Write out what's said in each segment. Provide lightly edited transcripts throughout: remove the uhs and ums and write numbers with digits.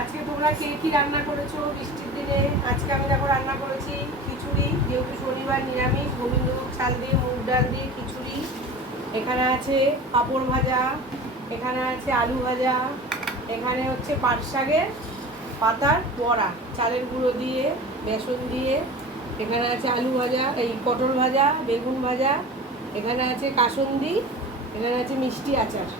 আজকে তোমরা কে কি রান্না করেছো বৃষ্টির দিনে? আজকে আমি দেখো রান্না করেছি খিচুড়ি, যেহেতু শনিবার নিরামিষ, গোবিন্দভোগ চাল দিয়ে মুগ ডাল দিয়ে খিচুড়ি। এখানে আছে পাঁপড় ভাজা, এখানে আছে আলু ভাজা, এখানে হচ্ছে পাট শাকের পাতার বড়া চালের গুঁড়ো দিয়ে বেসন দিয়ে, এখানে আছে আলু ভাজা, এই পটল ভাজা, বেগুন ভাজা, এখানে আছে কাসুন্দি, এখানে আছে মিষ্টি আচার।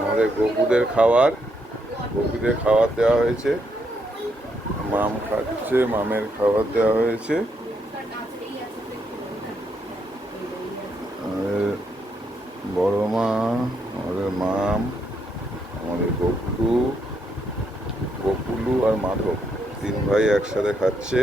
আমাদের গপুদের খাবার দেওয়া হয়েছে। মাম খাচ্ছে, মামের খাবার দেওয়া হয়েছে। বড় মা, আমাদের মাম, আমাদের গপুলু আর মাধব 3 ভাই একসাথে খাচ্ছে।